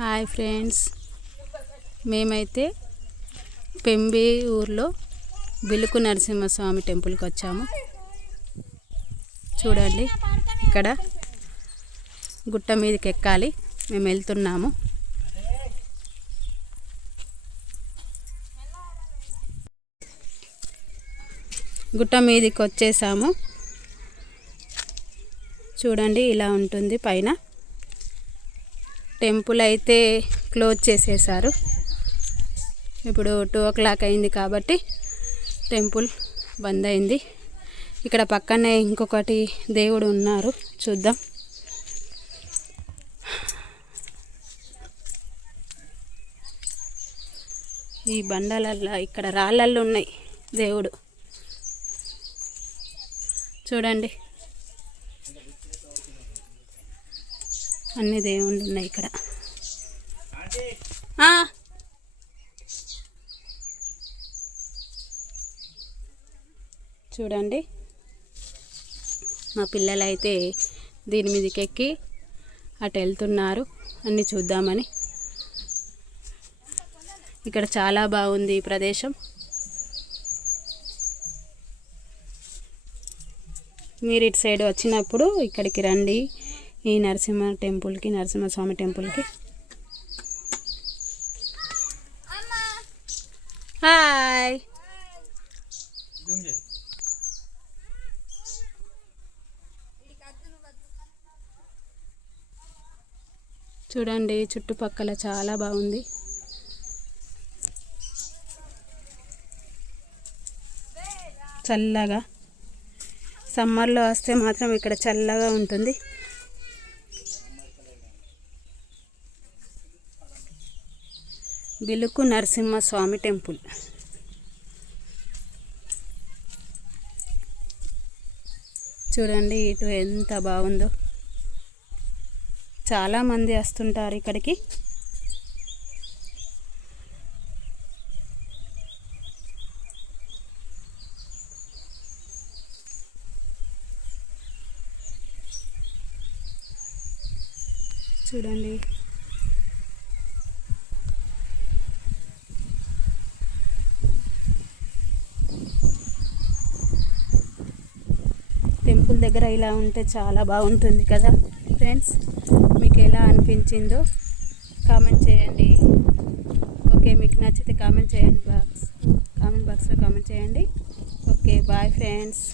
Hi friends. మేమైతే పెంబి ఊర్లో బిలుకు నరసింహస్వామి టెంపుల్కి వచ్చాము. చూడండి ఇక్కడ గుట్ట మీదకి ఎక్కాలి. మేము వెళ్తున్నాము. గుట్ట మీదకి వచ్చేసాము. చూడండి ఇలా ఉంటుంది పైన. టెంపుల్ అయితే క్లోజ్ చేసేసారు ఇప్పుడు టూ ఓ క్లాక్ అయింది కాబట్టి టెంపుల్ బంద్ అయింది. ఇక్కడ పక్కనే ఇంకొకటి దేవుడు ఉన్నారు. చూద్దాం. ఈ బండలల్లో ఇక్కడ రాళ్ళల్లో ఉన్నాయి దేవుడు. చూడండి. అన్ని దేవుళ్ళు ఉన్నాయి ఇక్కడ. చూడండి. మా పిల్లలైతే దీని మీదకి ఎక్కి అటు వెళ్తున్నారు. అన్నీ చూద్దామని. ఇక్కడ చాలా బాగుంది ఈ ప్రదేశం. మీరు ఇటు సైడ్ వచ్చినప్పుడు ఇక్కడికి రండి. ఈ నరసింహ టెంపుల్కి నరసింహస్వామి టెంపుల్కి. హాయ్. చూడండి చుట్టుపక్కల చాలా బాగుంది. చల్లగా. సమ్మర్లో వస్తే మాత్రం ఇక్కడ చల్లగా ఉంటుంది. బిలుకు నరసింహస్వామి టెంపుల్. చూడండి ఇటు ఎంత బాగుందో. చాలామంది వస్తుంటారు ఇక్కడికి. చూడండి టెంపుల్ దగ్గర ఇలా ఉంటే చాలా బాగుంటుంది కదా ఫ్రెండ్స్? మీకు ఎలా అనిపించిందో కామెంట్ చేయండి. ఓకే మీకు నచ్చితే కామెంట్ చేయండి బాక్స్. కామెంట్ బాక్స్లో కామెంట్ చేయండి. Okay bye friends.